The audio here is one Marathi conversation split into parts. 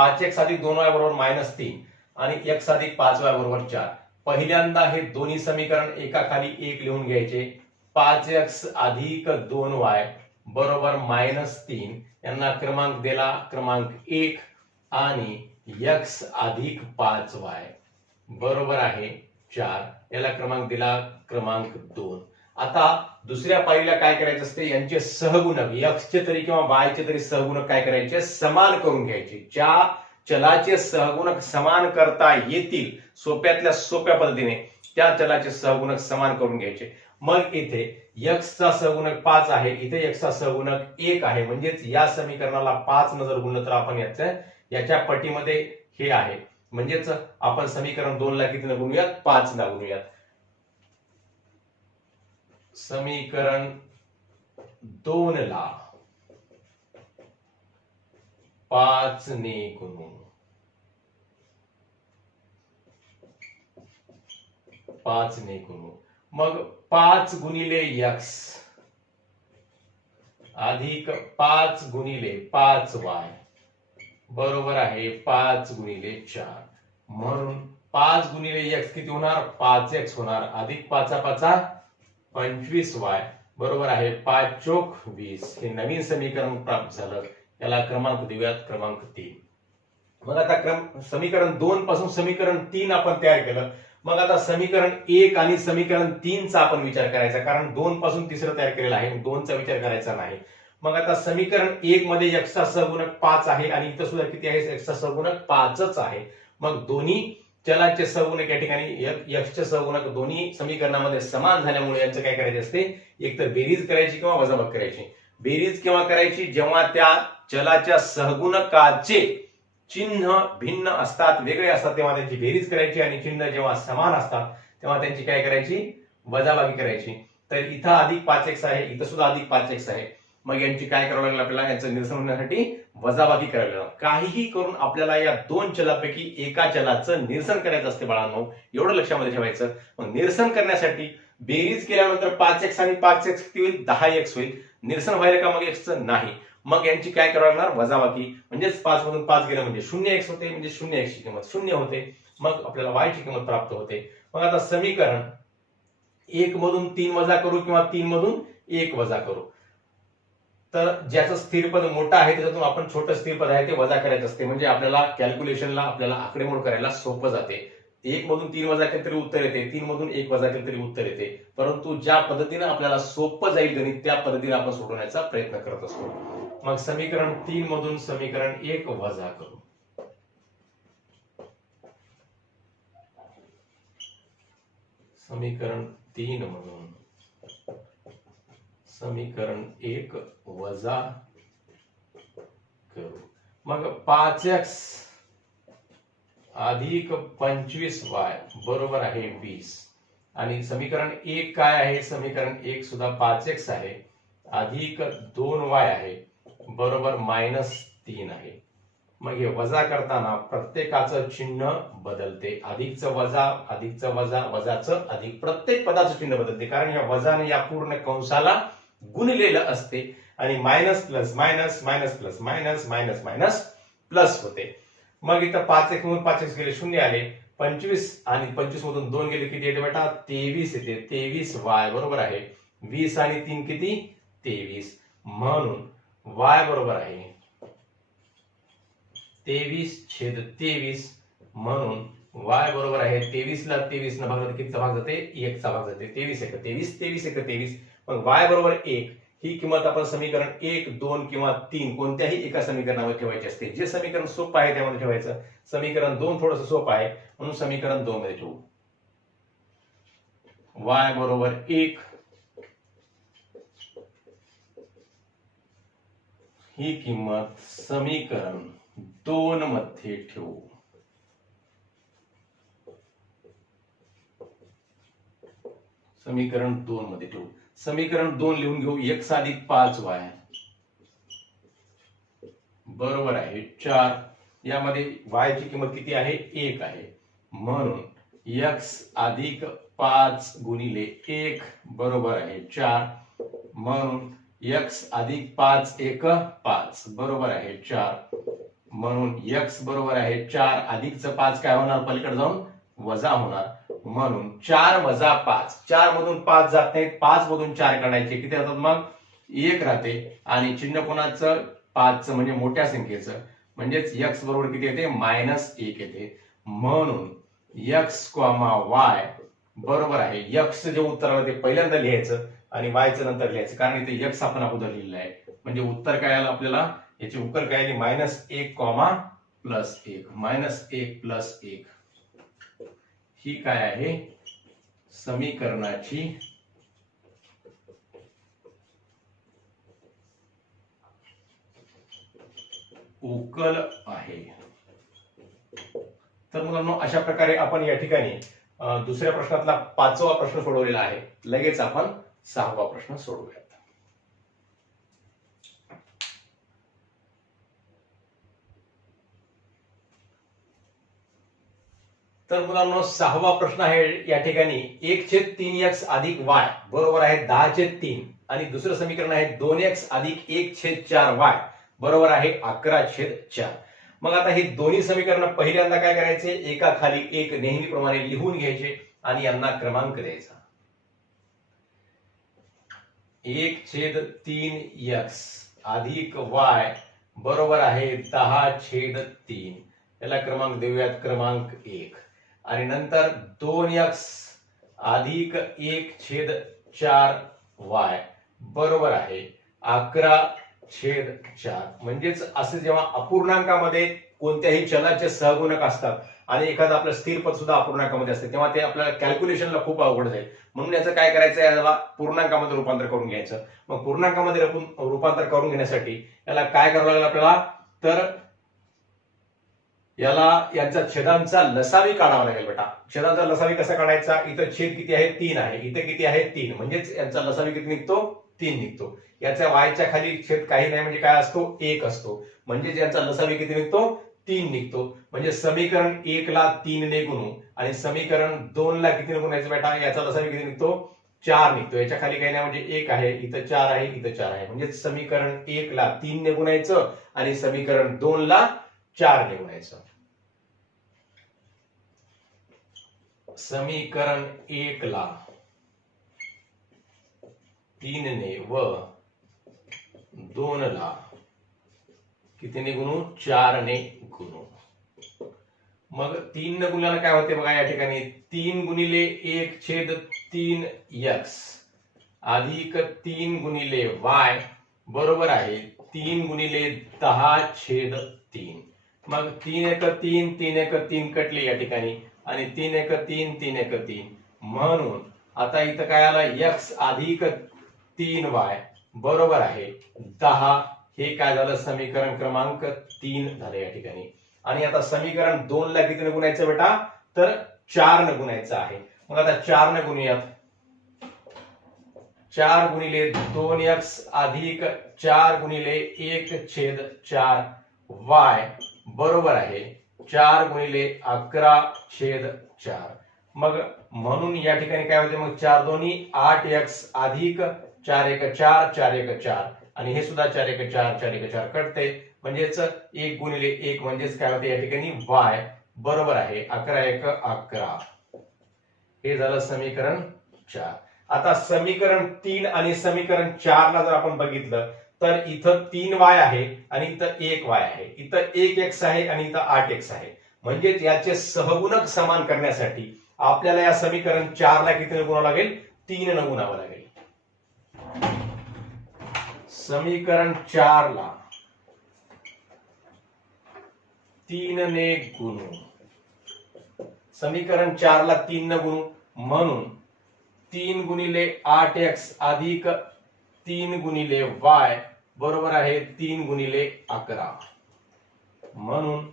पाच एक साधिक दोन वाय बरोबर मायनस तीन आणि एक साधिक पाच वाय बरोबर चार. पहिल्यांदा हे दोन्ही समीकरण एका खाली एक लिहून घ्यायचे. पाच एक्स अधिक दोन वाय बरोबर मायनस तीन. यांना क्रमांक दिला क्रमांक एक आणि एक्स अधिक पाच वाय बरोबर आहे चार. याला क्रमांक दिला क्रमांक दोन. आता दुसऱ्या पायरीला काय करायचं असते? यांचे सहगुणक यक्षचे तरी किंवा वायचे तरी सहगुणक काय करायचे? समान करून घ्यायचे. ज्या चलाचे सहगुणक समान करता येतील सोप्यातल्या सोप्या पद्धतीने त्या चलाचे सहगुणक समान करून घ्यायचे. मग इथे यक्षचा सहगुणक पाच आहे. इथे यक्षचा सहगुणक एक आहे. म्हणजेच या समीकरणाला पाच नजर गुणलं तर आपण याचं याच्या पटीमध्ये हे आहे. म्हणजेच आपण समीकरण दोन ला किती गुणूयात? पाच ला गुणूयात. समीकरण दोन ला. पाच ने गुणू. पाच ने गुणू. मग पाच गुणिले यक्स. अधिक पाच गुणिले पाच वाय. बरोबर आहे पाच गुणिले चार. म्हणून पाच गुणिले यक्स किती होणार? पाच एक्स होणार. अधिक पाचा पाचा पंचवीस वाय. बरोबर आहे पाच चोक वीस. हे नवीन समीकरण प्राप्त झालं. याला क्रमांक देऊयात क्रमांक तीन. मग आता क्रम समीकरण दोन पासून समीकरण तीन आपण तयार केलं. मग आता समीकरण एक आणि समीकरण तीनचा आपण विचार करायचा कारण दोन पासून तिसरं तयार केलेलं आहे दोनचा विचार करायचा नाही. मग आता समीकरण एक मध्ये एक्सचा सहगुणक पाच आहे आणि इथं सुद्धा किती आहे? एक्सचा सहगुणक पाचच आहे. मग दोन्ही चलाचे सहगुणक या ठिकाणी यक्षचे सहगुणक दोन्ही समीकरणामध्ये समान झाल्यामुळे यांचं काय करायचे असते? एक तर बेरीज करायची किंवा वजाबाग करायची. बेरीज केव्हा करायची? जेव्हा त्या चलाच्या सहगुणकाचे चिन्ह भिन्न असतात वेगळे असतात तेव्हा त्यांची बेरीज करायची आणि चिन्ह जेव्हा समान असतात तेव्हा त्यांची काय करायची? वजाबागी करायची. तर इथं अधिक पाच एक्स आहे इथं सुद्धा अधिक पाच एक्स आहे. मग यांची काय करावं लागेल आपल्याला? यांचं निरसन होण्यासाठी वजाबाकी करावी लागणार काहीही करून आपल्याला या दोन चलापैकी एका चलाचं निरसन करायचं असते बाळांनो. एवढं लक्षामध्ये ठेवायचं. मग निरसन करण्यासाठी बेरीज केल्यानंतर पाच एक्स आणि पाच एक्स किती होईल? दहा एक्स होईल. निरसन व्हायला का मग एक्सचं नाही? मग यांची काय करावं लागणार? वजाबाकी. म्हणजेच पाच मधून पाच गेलं म्हणजे शून्य एक्स होते म्हणजे शून्य एक्सची किंमत शून्य होते. मग आपल्याला वायची किंमत प्राप्त होते. मग आता समीकरण एक मधून तीन वजा करू किंवा तीन मधून एक वजा करू? तर ज्याचं स्थिरपद मोठं आहे त्याच्यातून आपण छोटं स्थिरपद आहे ते वजा करायचं असते. म्हणजे आपल्याला कॅल्क्युलेशनला आपल्याला आकडेमोड करायला सोपं जाते. एक मधून तीन वजा केलं तरी उत्तर येते तीन मधून एक वजा केलं तरी उत्तर येते. परंतु ज्या पद्धतीने आपल्याला सोपं जाईल गणित त्या पद्धतीने आपण सोडवण्याचा प्रयत्न करत असतो. मग समीकरण तीन मधून समीकरण एक वजा करू. समीकरण तीन मधून समीकरण एक वजा करू. मग पाच एक्स अधिक पंचवीस वाय बरोबर आहे वीस. आणि समीकरण एक काय आहे? समीकरण एक सुद्धा पाच एक्स आहे. अधिक दोन वाय आहे. बरोबर मायनस तीन आहे. मग हे वजा करताना प्रत्येकाचं चिन्ह बदलते. अधिकचं वजा अधिकचं वजा वजाचं अधिक. प्रत्येक पदाचं चिन्ह बदलते. कारण या वजाने या पूर्ण कंसाला गुणलेलं असते आणि minus plus minus minus plus minus minus minus plus होते. मग इथं पाच एक म्हणून पाच एक गेले शून्य आले. पंचवीस आणि पंचवीस मधून दोन गेले किती येते बेटा? तेवीस येते. तेवीस वाय बरोबर आहे. वीस आणि तीन किती? तेवीस. म्हणून वाय बरोबर आहे. तेवीस छेद तेवीस. म्हणून वाय बरोबर आहे. तेवीस ला तेवीस न भाग कितीचा भाग जाते? एकचा भाग जाते. तेवीस एक तेवीस तेवीस एक तेवीस. पण वाय बरोबर एक ही किंमत आपण समीकरण एक दोन किंवा तीन कोणत्याही एका समीकरणावर ठेवायची असते. जे समीकरण सोपं आहे त्यामध्ये ठेवायचं. समीकरण दोन थोडस सोपं आहे म्हणून समीकरण दोन मध्ये ठेवू. वाय बरोबर एक ही किंमत समीकरण दोन मध्ये ठेवू. समीकरण दोन मध्ये ठेवू. समीकरण दोन लिहून घेऊ. एक अधिक पाच वाय बरोबर आहे. चार. यामध्ये वायची ची किंमत किती आहे? एक आहे. म्हणून एक्स अधिक पाच गुणिले एक. बरोबर आहे. चार. म्हणून एक्स अधिक पाच एक पाच. बरोबर आहे. चार. म्हणून एक्स बरोबर आहे. चार अधिकच पाच काय होणार? पलीकडे जाऊन वजा होणार. म्हणून चार वजा पाच. चार मधून पाच जात नाहीत. पाच मधून चार काढायचे. किती राहतात मग? एक राहते. आणि चिन्ह कोणाचं? पाचचं म्हणजे मोठ्या संख्येचं. म्हणजेच यक्स बरोबर किती येते? मायनस एक येते. म्हणून यक्स कॉमा वाय बरोबर आहे. यक्स जे उत्तर आलं ते पहिल्यांदा लिहायचं आणि वायचं नंतर लिहायचं. कारण इथे यक्स आपण अगोदर लिहिलं आहे. म्हणजे उत्तर काय आलं आपल्याला? याची उकर काय आली? मायनस एक कॉमा प्लस एक. मायनस एक प्लस एक. ही काय आहे? समीकरणाची उकल आहे. तर मुलांनो अशा प्रकारे आपण या ठिकाणी दुसऱ्या प्रश्नातला पाचवा प्रश्न सोडवलेला आहे. लगेच आपण सहावा प्रश्न सोडवूयात. तर मुलांनो सहावा प्रश्न आहे या ठिकाणी. एक छेद तीन एक्स अधिक वाय बरोबर आहे दहा छेद तीन. आणि दुसरं समीकरण आहे दोन एक्स अधिक एक छेद चार वाय बरोबर आहे अकरा छेद चार. मग आता ही दोन्ही समीकरण पहिल्यांदा काय करायचे? एका खाली एक नेहमीप्रमाणे लिहून घ्यायचे आणि यांना क्रमांक द्यायचा. एक छेद तीन एक्स अधिक वाय बरोबर आहे दहा छेद तीन. याला क्रमांक देऊयात. क्रमांक एक. आणि नंतर दोन एक्स अधिक एक छेद चार वाय बरोबर आहे अकरा छेद चार. म्हणजेच असं जेव्हा अपूर्णांकामध्ये कोणत्याही चलाचे सहगुणक असतात आणि एखादं आपलं स्थिर पद सुद्धा अपूर्णांकामध्ये असते तेव्हा ते आपल्याला कॅल्क्युलेशनला खूप अवघड जाईल. म्हणून याचं काय करायचं? याला पूर्णांकामध्ये रूपांतर करून घ्यायचं. मग पूर्णांकामध्ये रूपांतर करून घेण्यासाठी याला काय करावं लागेल आपल्याला? तर याला यांचा छेदांचा लसावी काढावा लागेल बेटा. छेदांचा लसावी कसा काढायचा? इथं छेद किती आहे? तीन आहे. इथे किती आहे? तीन. म्हणजेच यांचा लसावी किती निघतो? तीन निघतो. याच्या वायच्या खाली छेद काही नाही म्हणजे काय असतो? एक असतो. म्हणजेच यांचा लसावी किती निघतो? तीन निघतो. म्हणजे समीकरण एक ला तीन ने गुणू आणि समीकरण दोन ला किती गुणायचं बेटा? याचा लसावी किती निघतो? चार निघतो. याच्या खाली काही नाही म्हणजे एक आहे. इथं चार आहे. इथं चार आहे. म्हणजे समीकरण एक ला तीन ने गुणायचं आणि समीकरण दोन ला चार ने समीकरण एक ला तीनने व दोन ला कितीने गुणू? चारने गुणू. मग तीन न गुणाला काय होते बघा या ठिकाणी? तीन गुणिले एक छेद तीन यक्स. अधिक तीन गुणिले वाय. बरोबर आहे. तीन गुणिले दहा छेद तीन. मग तीन एक तीन तीन एक तीन कटले या ठिकाणी आणि तीन एक तीन तीन एक तीन. म्हणून आता इथं काय आलं? एक्स अधिक तीन वाय बरोबर आहे दहा. हे काय झालं? समीकरण क्रमांक तीन झालं या ठिकाणी. आणि आता समीकरण दोन ला किती गुणायचं बेटा? तर चार न गुणायचं आहे. मग आता चार न गुणूयात. चार गुणिले दोन एक्स अधिक चार गुणिले एक छेद चार वाय बरोबर आहे. चार गुणिले अकरा छेद चार. मग म्हणून या ठिकाणी काय होते? मग चार दोन्ही आठ एक्स अधिक चार एक चार चार एक चार. आणि हे सुद्धा चार एक चार चार एक चार कटते म्हणजेच एक गुणिले एक म्हणजेच काय होते? या ठिकाणी वाय. बरोबर आहे. अकरा एक अकरा. हे झालं समीकरण चार. आता समीकरण तीन आणि समीकरण चार ला जर आपण बघितलं तर इथं तीन वाय आहे आणि इथं एक वाय आहे. इथं एक एक्स आहे आणि इथं आठ एक्स आहे. म्हणजेच याचे सहगुणक समान करण्यासाठी आपल्याला या समीकरण चारला किती गुणावं लागेल? तीन न गुणावं लागेल. समीकरण चारला तीन ने गुणू. समीकरण चारला तीन न गुणू. म्हणून तीन गुणिले आठ एक्स अधिक तीन गुणिले वाय बरोबर आहे तीन गुणिले अकरा. म्हणून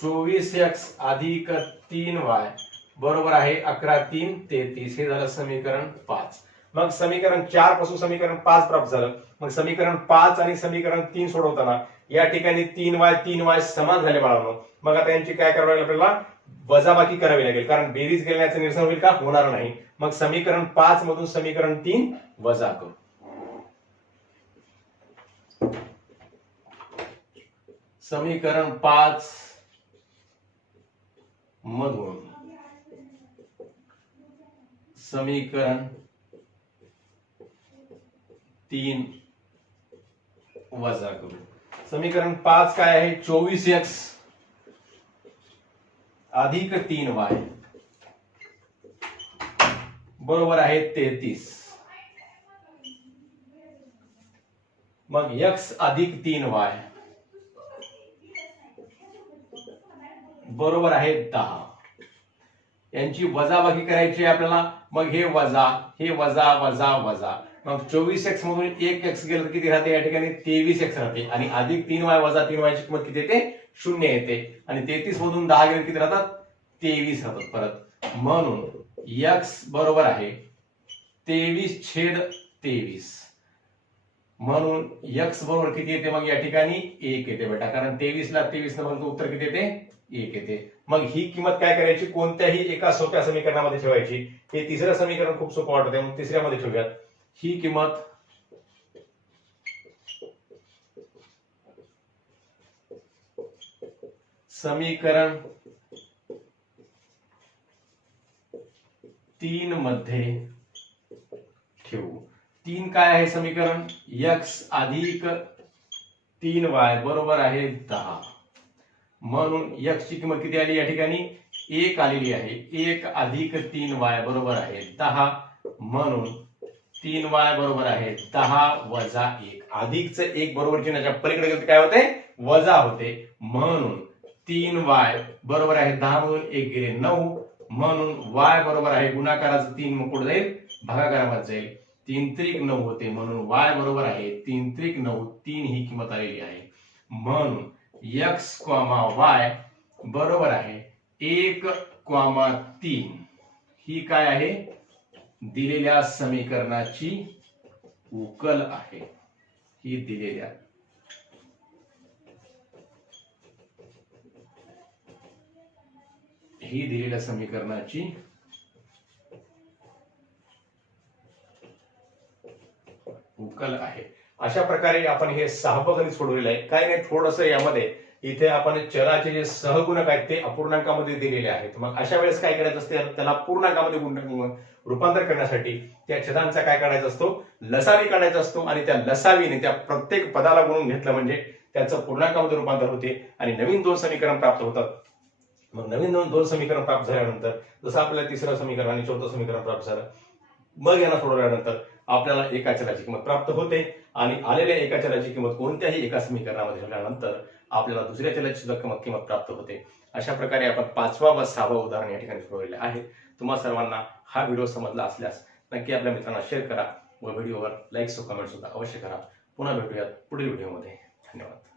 चोवीस एक्स अधिक तीन वाय बरोबर आहे अकरा तीन तेहतीस. हे झालं समीकरण पाच. मग समीकरण चारपासून समीकरण पाच प्राप्त झालं. मग समीकरण पाच आणि समीकरण तीन सोडवताना या ठिकाणी तीन वाय तीन वाय समान झाले बाळांनो. मग आता यांची काय करावी लागेल आपल्याला? वजाबाकी करावी लागेल. कारण बेरीज गेल्याचं निरसन होईल का? होणार नाही. मग समीकरण पाच मधून समीकरण तीन वजा करू. समीकरण पाच. मधून समीकरण तीन वजा करू. समीकरण पाच काय आहे? चोवीस एक्स अधिक तीन वाय. बरोबर आहे तेहतीस. मग एक्स अधिक तीन वाय. बरोबर आहे दहा. यांची वजाबाकी करायची आहे आपल्याला. मग हे वजा हे वजा वजा वजा. मग चोवीस एक्स मधून एक एक्स गेलं तर किती राहते? या ठिकाणी तेवीस एक्स राहते. आणि अधिक तीन वाय वजा तीन वायची किंमत किती येते? शून्य येते. आणि तेहतीस मधून दहा गेले किती राहतात? तेवीस राहतात परत. म्हणून यक्स बरोबर आहे. तेवीस छेद तेवीस. म्हणून एक्स बरोबर किती येते मग या ठिकाणी एक येते बेटा. कारण तेवीस ला तेवीस न उत्तर किती येते? एक येते. मग ही किंमत काय करायची? कोणत्याही एका सोप्या समीकरणामध्ये ठेवायची. हे तिसरं समीकरण खूप सोपं वाटत. आहे मग तिसऱ्यामध्ये ठेवूयात. ही किंमत समीकरण तीन मध्ये तीन काय आहे समीकरण? यक्स अधिक तीन वाय बरोबर आहे दहा. म्हणून यक्सची किंमत किती आली या ठिकाणी? एक आलेली आहे. एक अधिक तीन वाय बरोबर आहे दहा. म्हणून तीन वाय बरोबर आहे दहा वजा एक. अधिकच एक बरोबर चिन्हाच्या पलीकडे गेलं काय होते? वजा होते. म्हणून तीन वाय बरोबर आहे दहा म्हणून एक गेले नऊ. म्हणून वाय बरोबर आहे गुणाकाराचं तीन मग कुठं जाईल? भागाकारामध्ये जाईल. तीन त्रिक नऊ होते म्हणून वाय बरोबर आहे. तीन त्रिक नऊ तीन ही किंमत आलेली आहे. म्हणून एक्स कॉमा वाय बरोबर आहे. एक क्वामा तीन. ही काय आहे? दिलेल्या समीकरणाची उकल आहे. ही दिलेल्या. ही दिलेल्या समीकरणाची उकल आहे. अशा प्रकारे आपण हे सहावं सोडवलेलं आहे. काय नाही थोडस यामध्ये इथे आपण चराचे जे सहगुणक आहेत ते अपूर्णांकामध्ये दिलेले आहेत. मग अशा वेळेस काय करायचं असते? त्याला पूर्णांकामध्ये गुण- रूपांतर करण्यासाठी त्या छदांचा काय काढायचा असतो? लसावी काढायचा असतो आणि त्या लसावीने त्या प्रत्येक पदाला गुणून घेतलं म्हणजे त्याचं पूर्णांकामध्ये रूपांतर होते आणि नवीन दोन समीकरण प्राप्त होतात. मग नवीन दोन दोन समीकरण प्राप्त झाल्यानंतर जसं आपल्याला तिसरं समीकरण आणि चौथं समीकरण प्राप्त झालं मग यांना सोडवल्यानंतर आपल्याला एका चलाची किंमत प्राप्त होते आणि आलेल्या एका चलाची किंमत कोणत्याही एका समीकरणामध्ये ठेवल्यानंतर आपल्याला दुसऱ्या चलाची सुद्धा किंमत किंमत प्राप्त होते. अशा प्रकारे आपण पाचवा व सहावा उदाहरण या ठिकाणी सोडवलेले आहे. तुम्हा सर्वांना हा व्हिडिओ समजला असल्यास नक्की आपल्या मित्रांना शेअर करा व व्हिडिओवर लाईक्स व कमेंट सुद्धा अवश्य करा. पुन्हा भेटूयात पुढील व्हिडिओमध्ये. धन्यवाद.